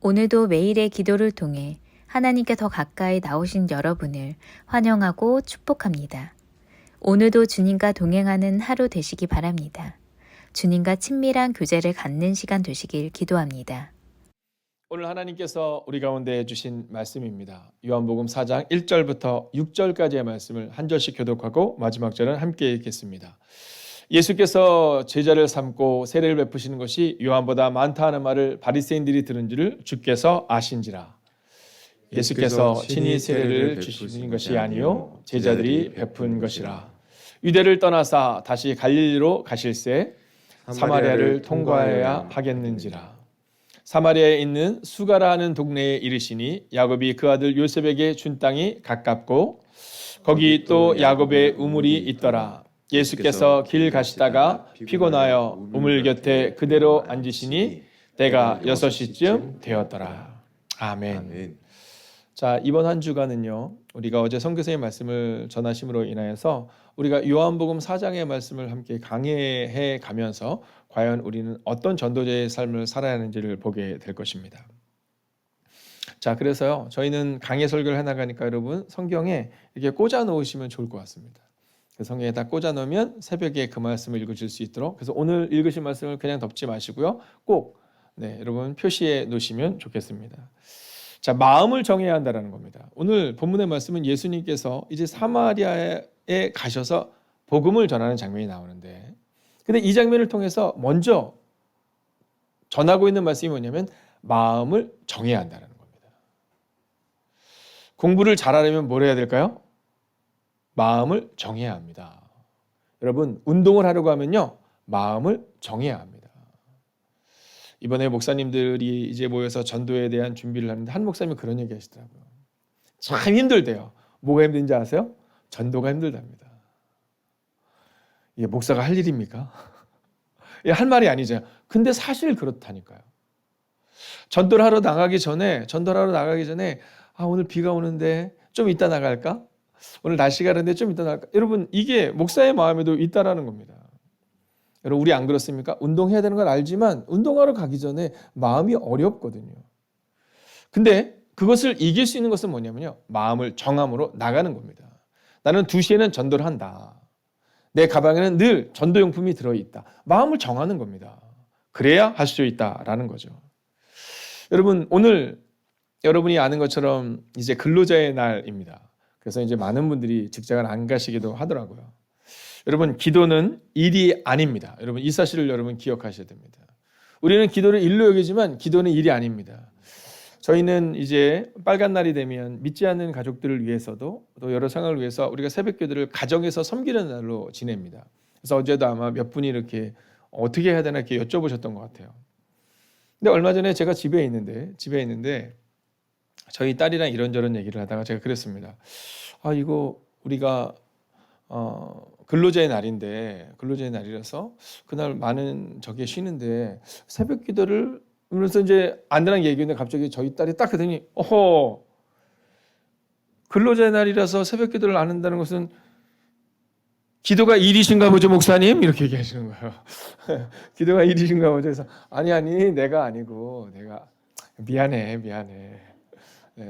오늘도 매일의 기도를 통해 하나님께 더 가까이 나오신 여러분을 환영하고 축복합니다. 오늘도 주님과 동행하는 하루 되시기 바랍니다. 주님과 친밀한 교제를 갖는 시간 되시길 기도합니다. 오늘 하나님께서 우리 가운데 주신 말씀입니다. 요한복음 4장 1절부터 6절까지의 말씀을 한 절씩 교독하고 마지막 절은 함께 읽겠습니다. 예수께서 제자를 삼고 세례를 베푸시는 것이 요한보다 많다 하는 말을 바리새인들이 들은 줄을 주께서 아신지라. 예수께서 친히 세례를 주시는 것이 아니요 제자들이 베푼 것이라. 유대를 떠나사 다시 갈릴리로 가실새 사마리아를 통과해야 하겠는지라. 사마리아에 있는 수가라 하는 동네에 이르시니 야곱이 그 아들 요셉에게 준 땅이 가깝고 거기 또 야곱의 우물이 있더라. 예수께서 길 가시다가 피곤하여 우물 곁에 그대로 앉으시니 때가 6시쯤 되었더라. 아멘. 자, 이번 한 주간은요, 우리가 어제 선교사의 말씀을 전하심으로 인하여서 우리가 요한복음 4장의 말씀을 함께 강해해 가면서 과연 우리는 어떤 전도자의 삶을 살아야 하는지를 보게 될 것입니다. 자, 그래서요, 저희는 강해 설교를 해나가니까 여러분 성경에 이렇게 꽂아 놓으시면 좋을 것 같습니다. 성경에 다 꽂아 놓으면 새벽에 그 말씀을 읽으실 수 있도록, 그래서 오늘 읽으신 말씀을 그냥 덮지 마시고요, 꼭 여러분 표시해 놓으시면 좋겠습니다. 자, 마음을 정해야 한다는 겁니다. 오늘 본문의 말씀은 예수님께서 이제 사마리아에 가셔서 복음을 전하는 장면이 나오는데, 근데 이 장면을 통해서 먼저 전하고 있는 말씀이 뭐냐면 마음을 정해야 한다는 겁니다. 공부를 잘하려면 뭘 해야 될까요? 마음을 정해야 합니다. 여러분, 운동을 하려고 하면요, 마음을 정해야 합니다. 이번에 목사님들이 이제 모여서 전도에 대한 준비를 하는데 한 목사님이 그런 얘기 하시더라고요. 참 힘들대요. 뭐가 힘든지 아세요? 전도가 힘들답니다. 이게 목사가 할 일입니까? 할 말이 아니죠. 근데 사실 그렇다니까요. 전도를 하러 나가기 전에 오늘 비가 오는데 좀 이따 나갈까? 오늘 날씨가 그런데 좀 이따 나갈까? 여러분, 이게 목사의 마음에도 있다라는 겁니다. 여러분, 우리 안 그렇습니까? 운동해야 되는 걸 알지만 운동하러 가기 전에 마음이 어렵거든요. 근데 그것을 이길 수 있는 것은 뭐냐면요, 마음을 정함으로 나가는 겁니다. 나는 2시에는 전도를 한다. 내 가방에는 늘 전도용품이 들어있다. 마음을 정하는 겁니다. 그래야 할 수 있다라는 거죠. 여러분, 오늘 여러분이 아는 것처럼 이제 근로자의 날입니다. 그래서 이제 많은 분들이 직장을 안 가시기도 하더라고요. 여러분, 기도는 일이 아닙니다. 여러분, 이 사실을 여러분 기억하셔야 됩니다. 우리는 기도를 일로 여기지만 기도는 일이 아닙니다. 저희는 이제 빨간 날이 되면 믿지 않는 가족들을 위해서도 또 여러 상황을 위해서 우리가 새벽기도를 가정에서 섬기는 날로 지냅니다. 그래서 어제도 아마 몇 분이 이렇게 어떻게 해야 되나 이렇게 여쭤보셨던 것 같아요. 근데 얼마 전에 제가 집에 있는데 저희 딸이랑 이런저런 얘기를 하다가 제가 그랬습니다. 이거 우리가 근로자의 날이라서 그날 많은 저게 쉬는데 새벽 기도를 그러면서 이제 아내랑 얘기했는데 갑자기 저희 딸이 딱 그러더니 근로자의 날이라서 새벽 기도를 안 한다는 것은 기도가 일이신가 보죠, 목사님? 이렇게 얘기하시는 거예요. 기도가 일이신가 보죠. 그래서 아니 내가 아니고 미안해.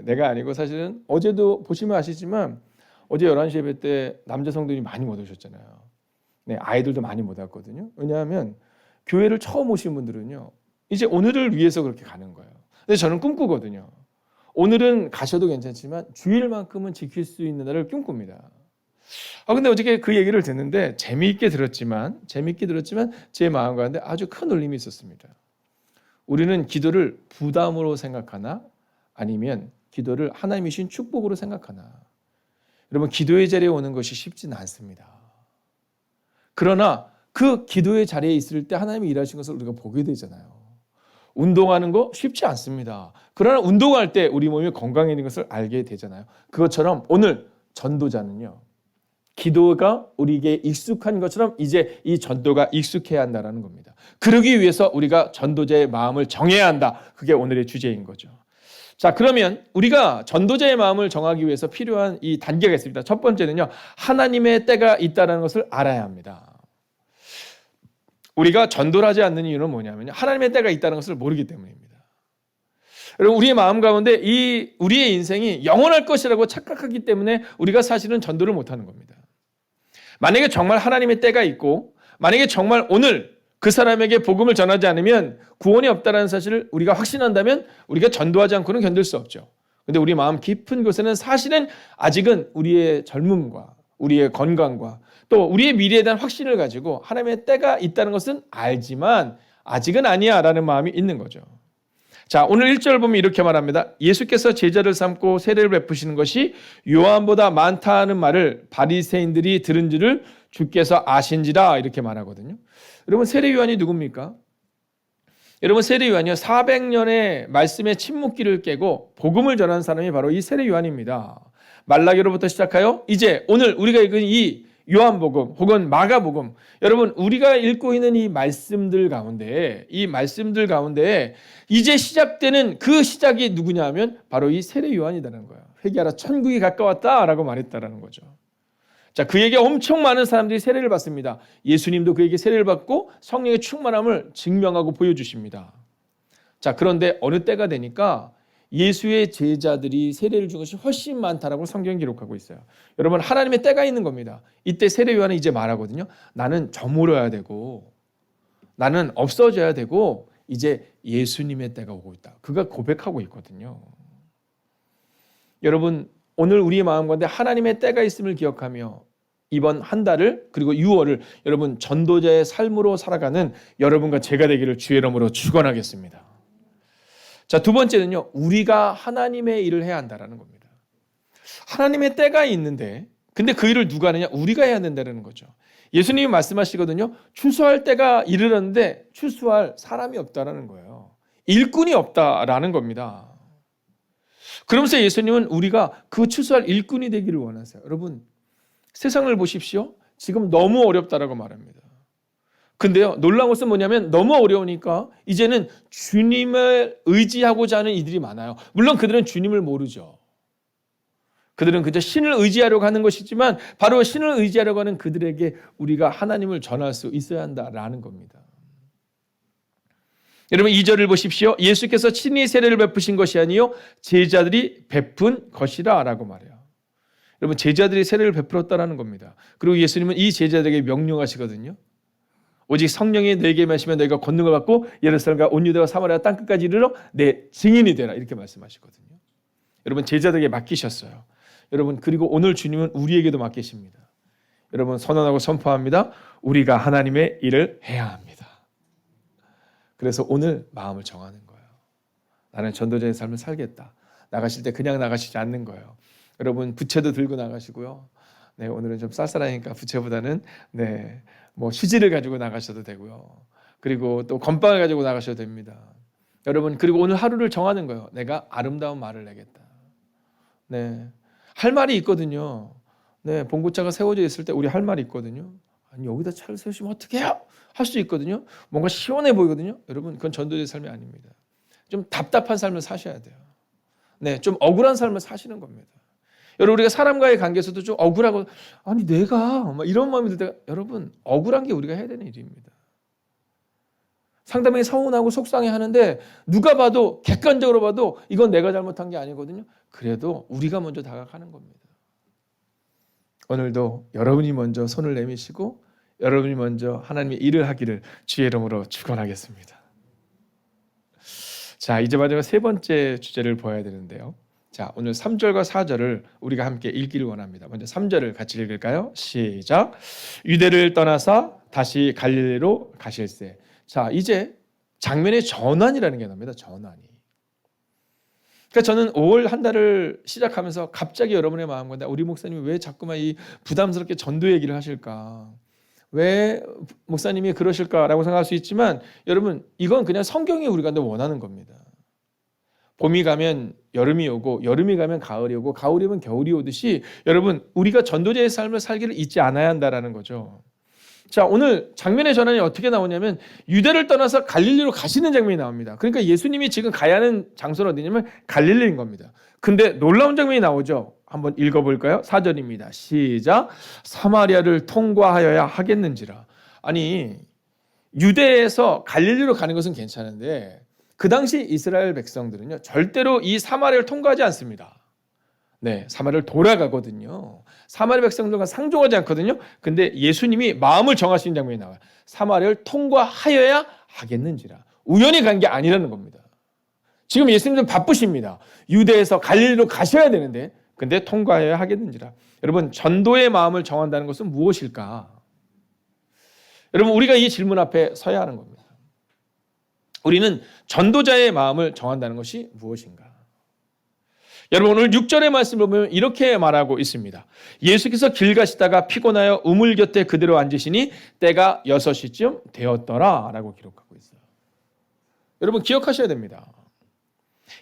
내가 아니고 사실은 어제도 보시면 아시지만 어제 11시 예배 때 남자 성도님이 많이 못 오셨잖아요. 아이들도 많이 못 왔거든요. 왜냐하면 교회를 처음 오신 분들은요, 이제 오늘을 위해서 그렇게 가는 거예요. 근데 저는 꿈꾸거든요. 오늘은 가셔도 괜찮지만 주일만큼은 지킬 수 있는 날을 꿈꿉니다. 근데 어저께 그 얘기를 듣는데 재미있게 들었지만 제 마음 가운데 아주 큰 울림이 있었습니다. 우리는 기도를 부담으로 생각하나 아니면 기도를 하나님이 주신 축복으로 생각하나. 여러분, 기도의 자리에 오는 것이 쉽지는 않습니다. 그러나 그 기도의 자리에 있을 때 하나님이 일하신 것을 우리가 보게 되잖아요. 운동하는 거 쉽지 않습니다. 그러나 운동할 때 우리 몸이 건강해지는 것을 알게 되잖아요. 그것처럼 오늘 전도자는요, 기도가 우리에게 익숙한 것처럼 이제 이 전도가 익숙해야 한다는 겁니다. 그러기 위해서 우리가 전도자의 마음을 정해야 한다. 그게 오늘의 주제인 거죠. 자, 그러면 우리가 전도자의 마음을 정하기 위해서 필요한 이 단계가 있습니다. 첫 번째는요, 하나님의 때가 있다는 것을 알아야 합니다. 우리가 전도를 하지 않는 이유는 뭐냐면요, 하나님의 때가 있다는 것을 모르기 때문입니다. 여러분, 우리의 마음 가운데 우리의 인생이 영원할 것이라고 착각하기 때문에 우리가 사실은 전도를 못하는 겁니다. 만약에 정말 하나님의 때가 있고, 만약에 정말 오늘 그 사람에게 복음을 전하지 않으면 구원이 없다는 사실을 우리가 확신한다면 우리가 전도하지 않고는 견딜 수 없죠. 근데 우리 마음 깊은 곳에는 사실은 아직은 우리의 젊음과 우리의 건강과 또 우리의 미래에 대한 확신을 가지고 하나님의 때가 있다는 것은 알지만 아직은 아니야 라는 마음이 있는 거죠. 자, 오늘 1절 보면 이렇게 말합니다. 예수께서 제자를 삼고 세례를 베푸시는 것이 요한보다 많다는 말을 바리새인들이 들은 줄을 주께서 아신지라 이렇게 말하거든요. 여러분, 세례 요한이 누굽니까? 여러분, 세례 요한이요 400년의 말씀의 침묵기를 깨고 복음을 전한 사람이 바로 이 세례 요한입니다. 말라기로부터 시작하여 이제 오늘 우리가 읽은 이 요한복음 혹은 마가복음, 여러분 우리가 읽고 있는 이 말씀들 가운데 이제 시작되는 그 시작이 누구냐 하면 바로 이 세례 요한이라는 거예요. 회개하라 천국이 가까웠다라고 말했다라는 거죠. 자, 그에게 엄청 많은 사람들이 세례를 받습니다. 예수님도 그에게 세례를 받고 성령의 충만함을 증명하고 보여주십니다. 자, 그런데 어느 때가 되니까 예수의 제자들이 세례를 준 것이 훨씬 많다라고 성경이 기록하고 있어요. 여러분, 하나님의 때가 있는 겁니다. 이때 세례 요한은 이제 말하거든요. 나는 저물어야 되고 나는 없어져야 되고 이제 예수님의 때가 오고 있다. 그가 고백하고 있거든요. 여러분, 오늘 우리의 마음 가운데 하나님의 때가 있음을 기억하며 이번 한 달을 그리고 6월을 여러분 전도자의 삶으로 살아가는 여러분과 제가 되기를 주의 이름으로 축원하겠습니다. 자, 두 번째는요. 우리가 하나님의 일을 해야 한다라는 겁니다. 하나님의 때가 있는데 근데 그 일을 누가 하느냐? 우리가 해야 된다는 거죠. 예수님이 말씀하시거든요. 추수할 때가 이르렀는데 추수할 사람이 없다라는 거예요. 일꾼이 없다라는 겁니다. 그러면서 예수님은 우리가 그 추수할 일꾼이 되기를 원하세요. 여러분, 세상을 보십시오. 지금 너무 어렵다라고 말합니다. 근데요, 놀라운 것은 뭐냐면 너무 어려우니까 이제는 주님을 의지하고자 하는 이들이 많아요. 물론 그들은 주님을 모르죠. 그들은 그저 신을 의지하려고 하는 것이지만 바로 신을 의지하려고 하는 그들에게 우리가 하나님을 전할 수 있어야 한다라는 겁니다. 여러분, 2절을 보십시오. 예수께서 친히 세례를 베푸신 것이 아니요 제자들이 베푼 것이라 라고 말해요. 여러분, 제자들이 세례를 베풀었다라는 겁니다. 그리고 예수님은 이 제자들에게 명령하시거든요. 오직 성령이 너에게 임하시면 너희가 권능을 받고 예루살렘과 온 유대와 사마리아 땅끝까지 이르러 내 증인이 되라 이렇게 말씀하시거든요. 여러분, 제자들에게 맡기셨어요. 여러분, 그리고 오늘 주님은 우리에게도 맡기십니다. 여러분, 선언하고 선포합니다. 우리가 하나님의 일을 해야 합니다. 그래서 오늘 마음을 정하는 거예요. 나는 전도자의 삶을 살겠다. 나가실 때 그냥 나가시지 않는 거예요. 여러분, 부채도 들고 나가시고요. 네, 오늘은 좀 쌀쌀하니까 부채보다는 뭐 휴지를 가지고 나가셔도 되고요. 그리고 또 건빵을 가지고 나가셔도 됩니다. 여러분, 그리고 오늘 하루를 정하는 거예요. 내가 아름다운 말을 내겠다. 네, 할 말이 있거든요. 네, 봉고차가 세워져 있을 때 우리 할 말이 있거든요. 아니, 여기다 차를 세우시면 어떻게 해요? 할 수 있거든요. 뭔가 시원해 보이거든요. 여러분, 그건 전도자의 삶이 아닙니다. 좀 답답한 삶을 사셔야 돼요. 네, 좀 억울한 삶을 사시는 겁니다. 여러분, 우리가 사람과의 관계에서도 좀 억울하고 아니 내가 막 이런 마음이 들 때가 여러분 억울한 게 우리가 해야 되는 일입니다. 상대방이 서운하고 속상해하는데 누가 봐도 객관적으로 봐도 이건 내가 잘못한 게 아니거든요. 그래도 우리가 먼저 다가가는 겁니다. 오늘도 여러분이 먼저 손을 내미시고 여러분이 먼저 하나님의 일을 하기를 주의 이름으로 축원하겠습니다. 자, 이제 마지막 세 번째 주제를 보아야 되는데요. 자, 오늘 3절과 4절을 우리가 함께 읽기를 원합니다. 먼저 3절을 같이 읽을까요? 시작. 유대를 떠나사 다시 갈릴리로 가실새. 자, 이제 장면의 전환이라는 게 나옵니다. 전환이. 그러니까 저는 5월 한 달을 시작하면서 갑자기 여러분의 마음 가운데 우리 목사님이 왜 자꾸만 이 부담스럽게 전도 얘기를 하실까? 왜 목사님이 그러실까라고 생각할 수 있지만 여러분, 이건 그냥 성경이 우리 가운데 원하는 겁니다. 봄이 가면 여름이 오고 여름이 가면 가을이 오고 가을이 오면 겨울이 오듯이 여러분, 우리가 전도자의 삶을 살기를 잊지 않아야 한다는 거죠. 자, 오늘 장면의 전환이 어떻게 나오냐면 유대를 떠나서 갈릴리로 가시는 장면이 나옵니다. 그러니까 예수님이 지금 가야 하는 장소는 어디냐면 갈릴리인 겁니다. 근데 놀라운 장면이 나오죠. 한번 읽어볼까요? 4절입니다. 시작. 사마리아를 통과하여야 하겠는지라. 아니, 유대에서 갈릴리로 가는 것은 괜찮은데 그 당시 이스라엘 백성들은요, 절대로 이 사마리아를 통과하지 않습니다. 네, 사마리아를 돌아가거든요. 사마리아 백성들과 상종하지 않거든요. 근데 예수님이 마음을 정하시는 장면이 나와요. 사마리아를 통과하여야 하겠는지라. 우연히 간 게 아니라는 겁니다. 지금 예수님은 바쁘십니다. 유대에서 갈릴리로 가셔야 되는데, 근데 통과해야 하겠는지라. 여러분, 전도의 마음을 정한다는 것은 무엇일까? 여러분, 우리가 이 질문 앞에 서야 하는 겁니다. 우리는 전도자의 마음을 정한다는 것이 무엇인가? 여러분, 오늘 6절의 말씀을 보면 이렇게 말하고 있습니다. 예수께서 길 가시다가 피곤하여 우물 곁에 그대로 앉으시니 때가 6시쯤 되었더라 라고 기록하고 있어요. 여러분, 기억하셔야 됩니다.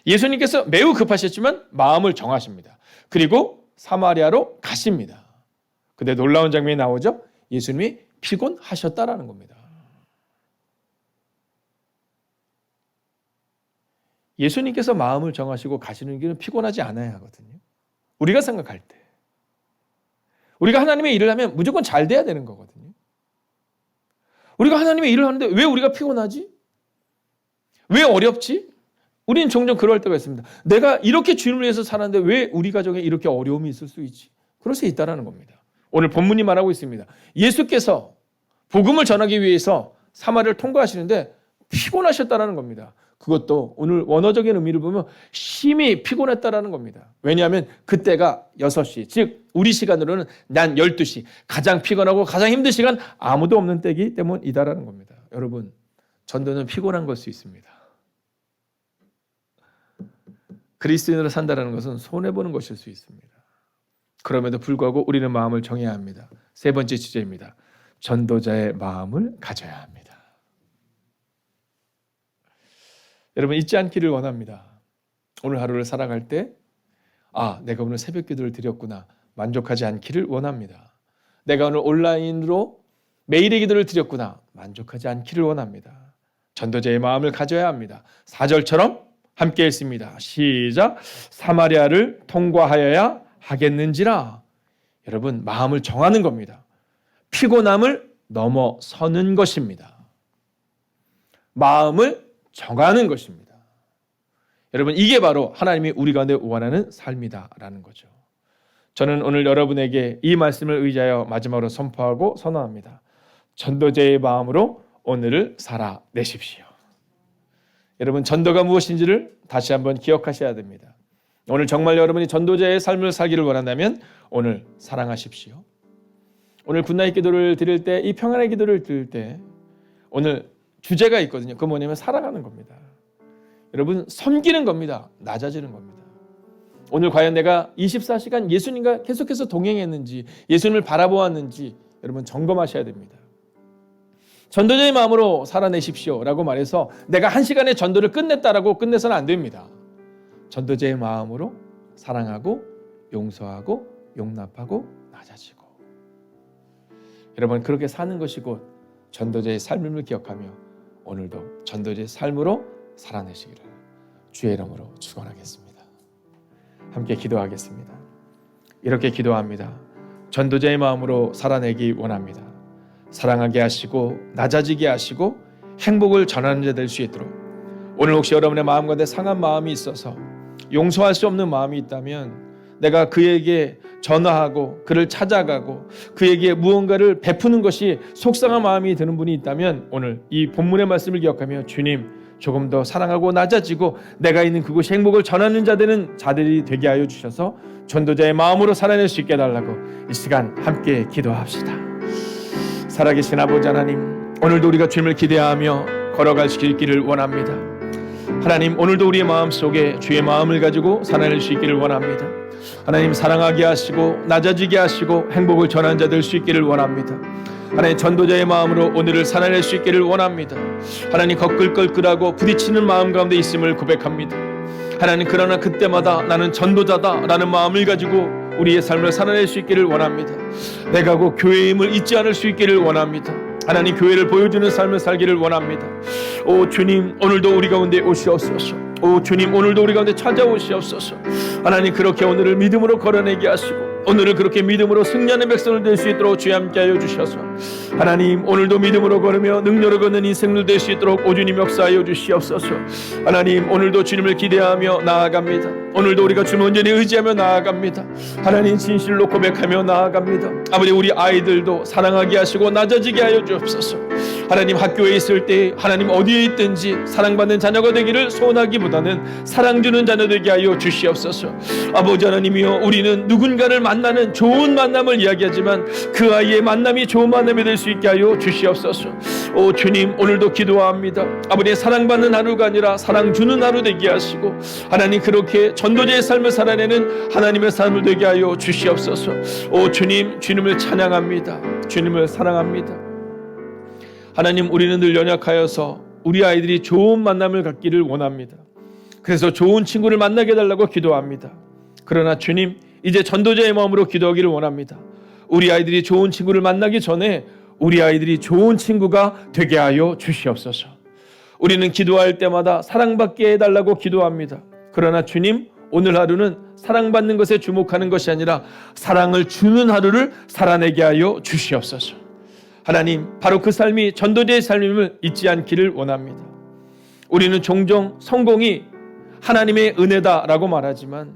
예수님께서 매우 급하셨지만 마음을 정하십니다. 그리고 사마리아로 가십니다. 근데 놀라운 장면이 나오죠. 예수님이 피곤하셨다라는 겁니다. 예수님께서 마음을 정하시고 가시는 길은 피곤하지 않아야 하거든요. 우리가 생각할 때. 우리가 하나님의 일을 하면 무조건 잘 돼야 되는 거거든요. 우리가 하나님의 일을 하는데 왜 우리가 피곤하지? 왜 어렵지? 우리는 종종 그럴 때가 있습니다. 내가 이렇게 주님을 위해서 살았는데 왜 우리 가정에 이렇게 어려움이 있을 수 있지? 그럴 수 있다는 겁니다. 오늘 본문이 말하고 있습니다. 예수께서 복음을 전하기 위해서 사마리아를 통과하시는데 피곤하셨다는 겁니다. 그것도 오늘 원어적인 의미를 보면 심히 피곤했다라는 겁니다. 왜냐하면 그때가 6시, 즉 우리 시간으로는 난 12시, 가장 피곤하고 가장 힘든 시간, 아무도 없는 때이기 때문이다라는 겁니다. 여러분, 전도는 피곤한 걸 수 있습니다. 그리스도인으로 산다는 것은 손해보는 것일 수 있습니다. 그럼에도 불구하고 우리는 마음을 정해야 합니다. 세 번째 주제입니다. 전도자의 마음을 가져야 합니다. 여러분, 잊지 않기를 원합니다. 오늘 하루를 살아갈 때 내가 오늘 새벽 기도를 드렸구나 만족하지 않기를 원합니다. 내가 오늘 온라인으로 매일의 기도를 드렸구나 만족하지 않기를 원합니다. 전도자의 마음을 가져야 합니다. 4절처럼 함께 했습니다. 시작. 사마리아를 통과하여야 하겠는지라. 여러분, 마음을 정하는 겁니다. 피곤함을 넘어서는 것입니다. 마음을 정하는 것입니다. 여러분, 이게 바로 하나님이 우리 가운데 원하는 삶이다라는 거죠. 저는 오늘 여러분에게 이 말씀을 의지하여 마지막으로 선포하고 선언합니다. 전도자의 마음으로 오늘을 살아내십시오. 여러분, 전도가 무엇인지를 다시 한번 기억하셔야 됩니다. 오늘 정말 여러분이 전도자의 삶을 살기를 원한다면 오늘 사랑하십시오. 오늘 굿나잇 기도를 드릴 때, 이 평안의 기도를 드릴 때 오늘 주제가 있거든요. 그건 뭐냐면 사랑하는 겁니다. 여러분, 섬기는 겁니다. 낮아지는 겁니다. 오늘 과연 내가 24시간 예수님과 계속해서 동행했는지, 예수님을 바라보았는지 여러분 점검하셔야 됩니다. 전도자의 마음으로 살아내십시오 라고 말해서 내가 1시간의 전도를 끝냈다라고 끝내서는 안 됩니다. 전도자의 마음으로 사랑하고 용서하고 용납하고 낮아지고, 여러분, 그렇게 사는 것이 곧 전도자의 삶임을 기억하며 오늘도 전도자의 삶으로 살아내시기를 주의 이름으로 축원하겠습니다. 함께 기도하겠습니다. 이렇게 기도합니다. 전도자의 마음으로 살아내기 원합니다. 사랑하게 하시고 낮아지게 하시고 행복을 전하는 자 될 수 있도록, 오늘 혹시 여러분의 마음 가운데 상한 마음이 있어서 용서할 수 없는 마음이 있다면 내가 그에게 전화하고 그를 찾아가고 그에게 무언가를 베푸는 것이 속상한 마음이 드는 분이 있다면 오늘 이 본문의 말씀을 기억하며 주님, 조금 더 사랑하고 낮아지고 내가 있는 그곳이 행복을 전하는 자들이 되게 하여 주셔서 전도자의 마음으로 살아낼 수 있게 해달라고 이 시간 함께 기도합시다. 살아계신 아버지 하나님, 오늘도 우리가 주님을 기대하며 걸어갈 수 있기를 원합니다. 하나님, 오늘도 우리의 마음속에 주의 마음을 가지고 살아낼 수 있기를 원합니다. 하나님, 사랑하게 하시고 낮아지게 하시고 행복을 전하는 자 될 수 있기를 원합니다. 하나님, 전도자의 마음으로 오늘을 살아낼 수 있기를 원합니다. 하나님, 거끌거끌하고 부딪히는 마음 가운데 있음을 고백합니다. 하나님, 그러나 그때마다 나는 전도자다라는 마음을 가지고 우리의 삶을 살아낼 수 있기를 원합니다. 내가 곧 교회의 힘을 잊지 않을 수 있기를 원합니다. 하나님, 교회를 보여주는 삶을 살기를 원합니다. 오 주님, 오늘도 우리 가운데 오시옵소서. 오 주님, 오늘도 우리 가운데 찾아오시옵소서. 하나님, 그렇게 오늘을 믿음으로 걸어내게 하시고 오늘을 그렇게 믿음으로 승리하는 백성을 될 수 있도록 주여 함께 하여 주셔서 하나님, 오늘도 믿음으로 걸으며 능력으로 걷는 인생을 될 수 있도록 오주님 역사하여 주시옵소서. 하나님, 오늘도 주님을 기대하며 나아갑니다. 오늘도 우리가 주님 온전히 의지하며 나아갑니다. 하나님, 진실로 고백하며 나아갑니다. 아버지, 우리 아이들도 사랑하게 하시고 낮아지게 하여 주옵소서. 하나님, 학교에 있을 때 하나님 어디에 있든지 사랑받는 자녀가 되기를 소원하기보다는 사랑 주는 자녀 되게 하여 주시옵소서. 아버지 하나님이여, 우리는 누군가를 만나는 좋은 만남을 이야기하지만 그 아이의 만남이 좋은 만남이 될 수 있게 하여 주시옵소서. 오 주님, 오늘도 기도합니다. 아버지의 사랑받는 하루가 아니라 사랑 주는 하루 되게 하시고, 하나님 그렇게 전도자의 삶을 살아내는 하나님의 삶을 되게 하여 주시옵소서. 오 주님, 주님을 찬양합니다. 주님을 사랑합니다. 하나님, 우리는 늘 연약하여서 우리 아이들이 좋은 만남을 갖기를 원합니다. 그래서 좋은 친구를 만나게 해달라고 기도합니다. 그러나 주님, 이제 전도자의 마음으로 기도하기를 원합니다. 우리 아이들이 좋은 친구를 만나기 전에 우리 아이들이 좋은 친구가 되게 하여 주시옵소서. 우리는 기도할 때마다 사랑받게 해달라고 기도합니다. 그러나 주님, 오늘 하루는 사랑받는 것에 주목하는 것이 아니라 사랑을 주는 하루를 살아내게 하여 주시옵소서. 하나님, 바로 그 삶이 전도자의 삶임을 잊지 않기를 원합니다. 우리는 종종 성공이 하나님의 은혜다라고 말하지만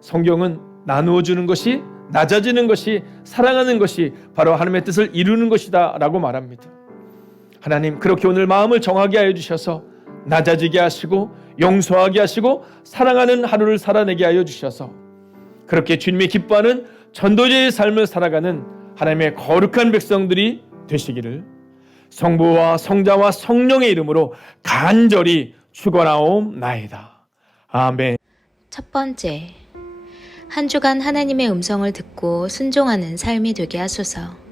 성경은 나누어 주는 것이, 낮아지는 것이, 사랑하는 것이 바로 하나님의 뜻을 이루는 것이다 라고 말합니다. 하나님, 그렇게 오늘 마음을 정하게 하여 주셔서 낮아지게 하시고 용서하게 하시고 사랑하는 하루를 살아내게 하여 주셔서 그렇게 주님이 기뻐하는 전도자의 삶을 살아가는 하나님의 거룩한 백성들이 되시기를 성부와 성자와 성령의 이름으로 간절히 축원하옵나이다. 아멘. 첫 번째, 한 주간 하나님의 음성을 듣고 순종하는 삶이 되게 하소서.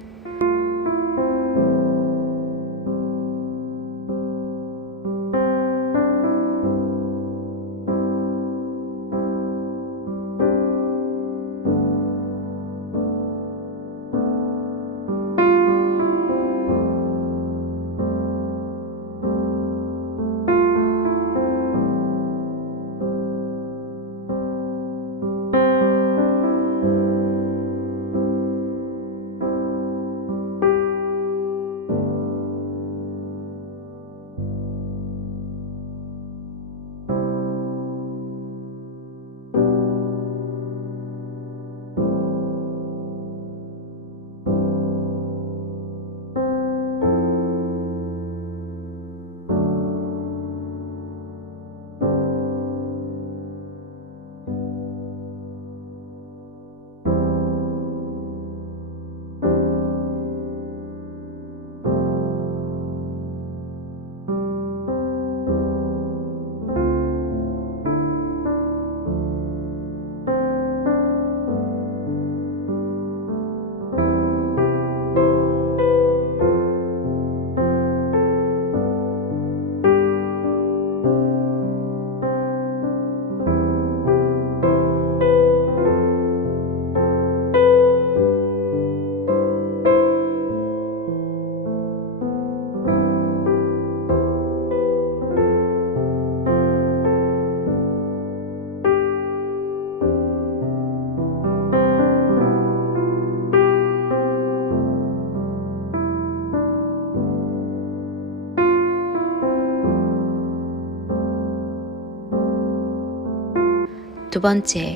두 번째,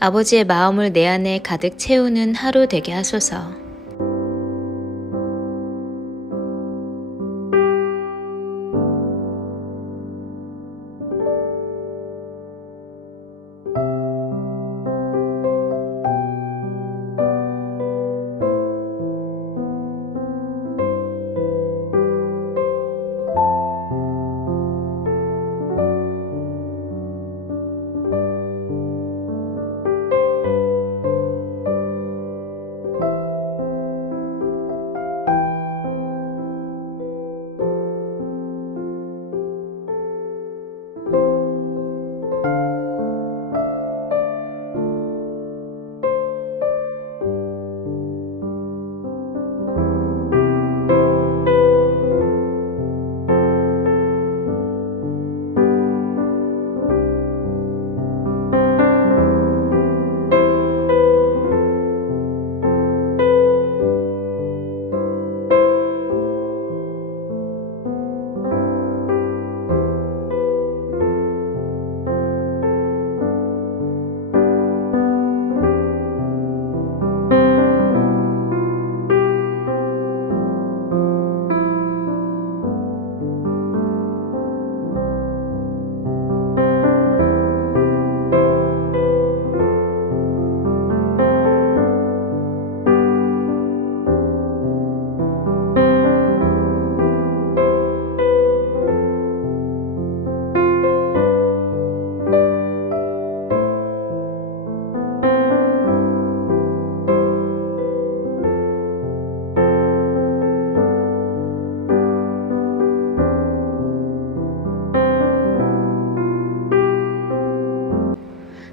아버지의 마음을 내 안에 가득 채우는 하루 되게 하소서.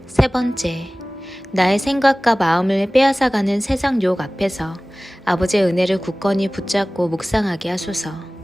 세 번째, 나의 생각과 마음을 빼앗아가는 세상 유혹 앞에서 아버지의 은혜를 굳건히 붙잡고 묵상하게 하소서.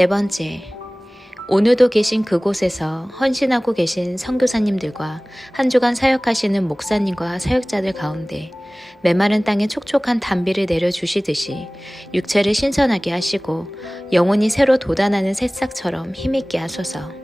네 번째, 오늘도 계신 그곳에서 헌신하고 계신 선교사님들과 한 주간 사역하시는 목사님과 사역자들 가운데 메마른 땅에 촉촉한 단비를 내려주시듯이 육체를 신선하게 하시고 영혼이 새로 돋아나는 새싹처럼 힘있게 하소서.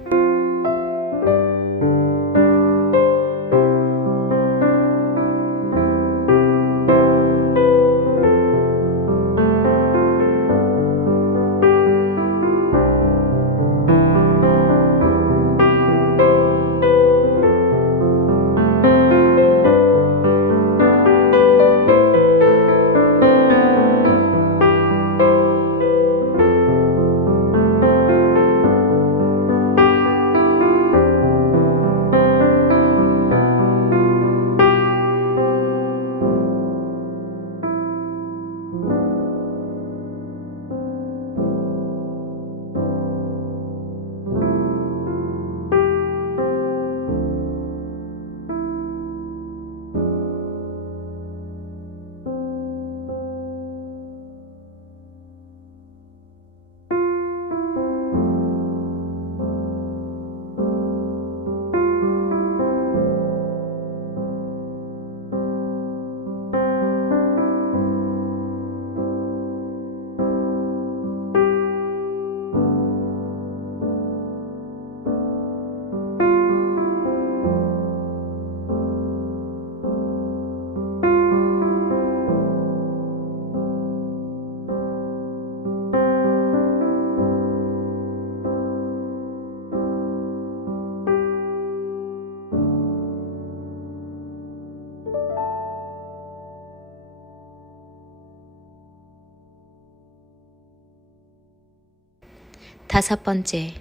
다섯 번째,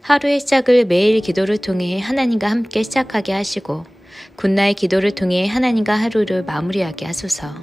하루의 시작을 매일 기도를 통해 하나님과 함께 시작하게 하시고 굿나잇 기도를 통해 하나님과 하루를 마무리하게 하소서.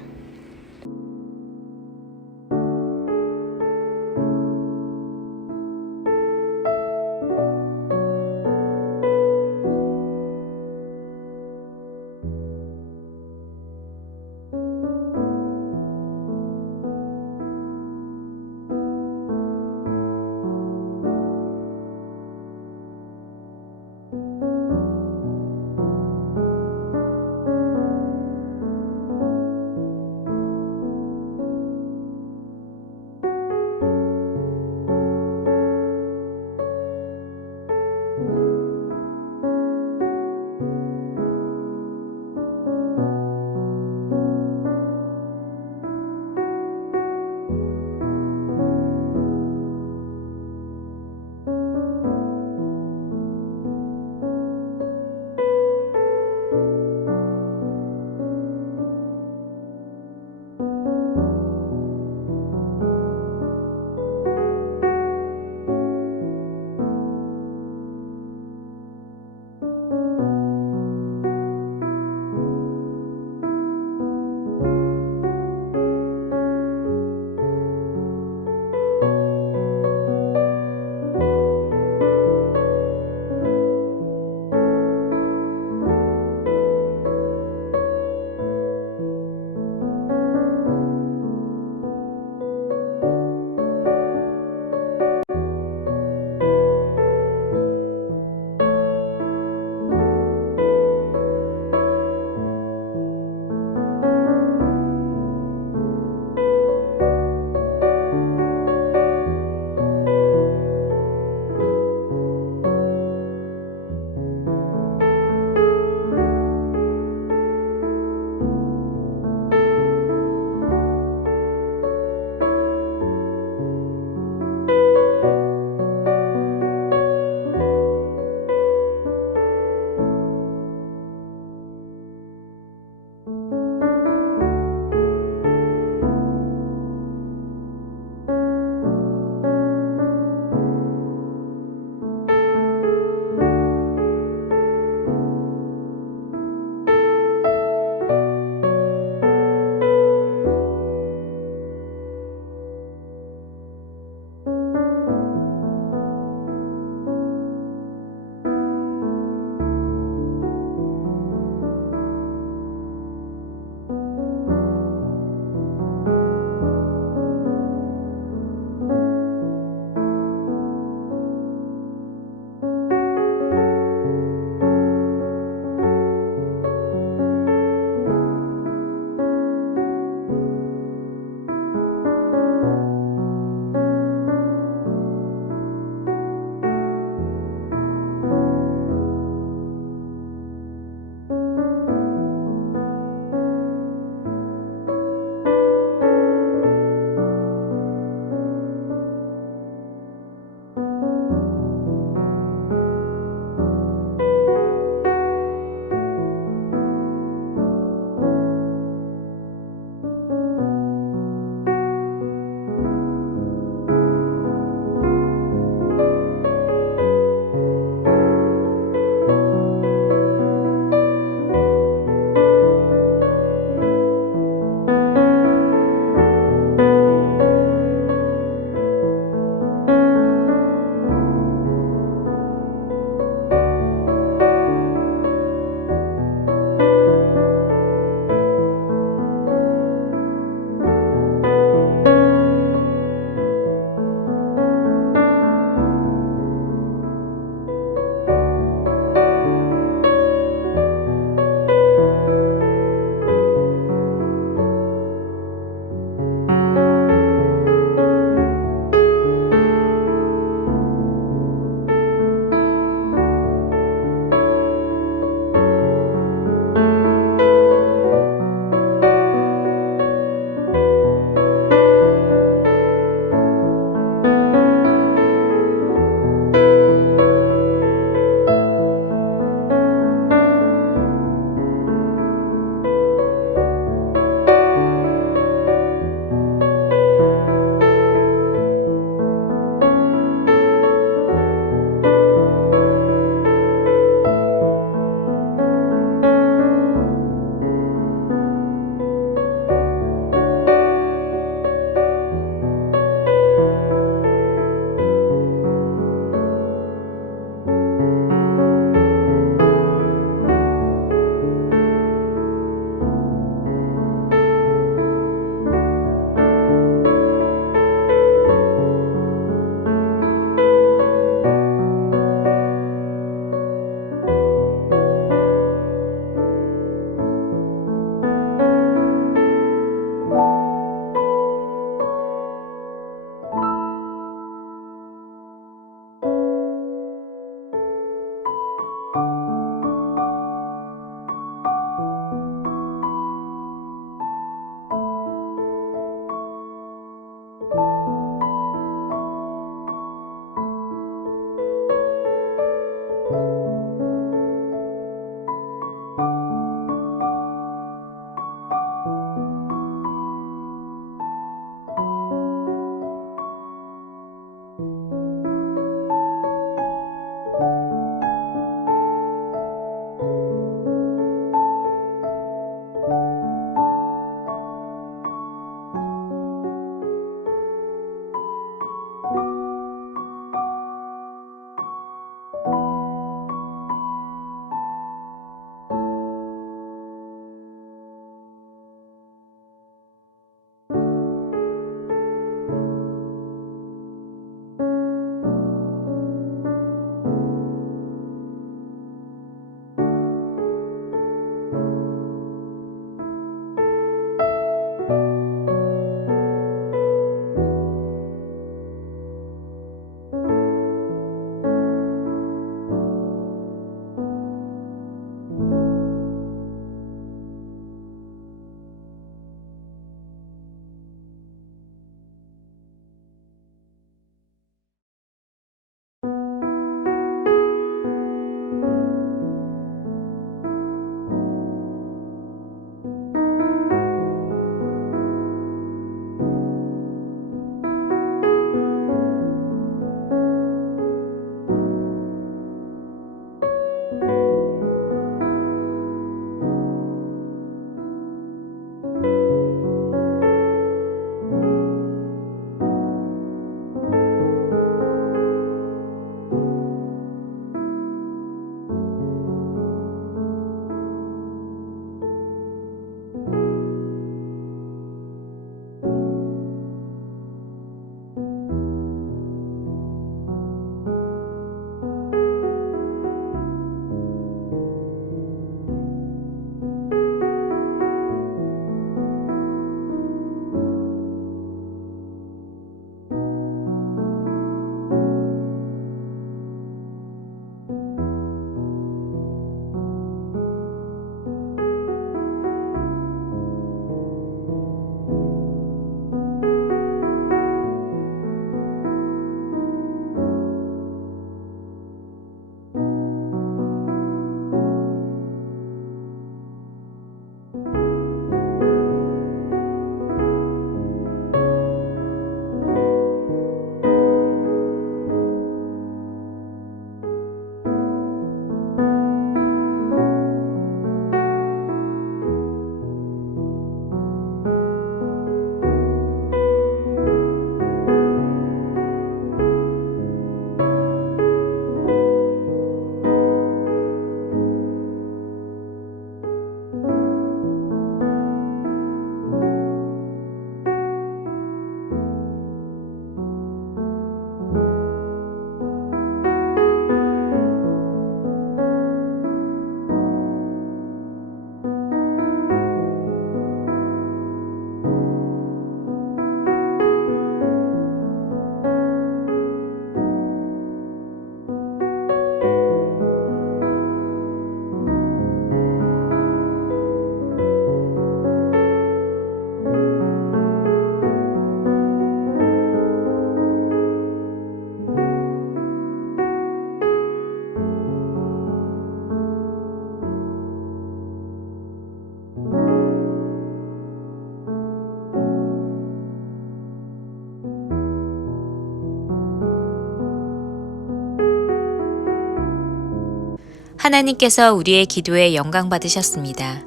하나님께서 우리의 기도에 영광 받으셨습니다.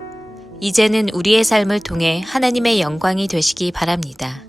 이제는 우리의 삶을 통해 하나님의 영광이 되시기 바랍니다.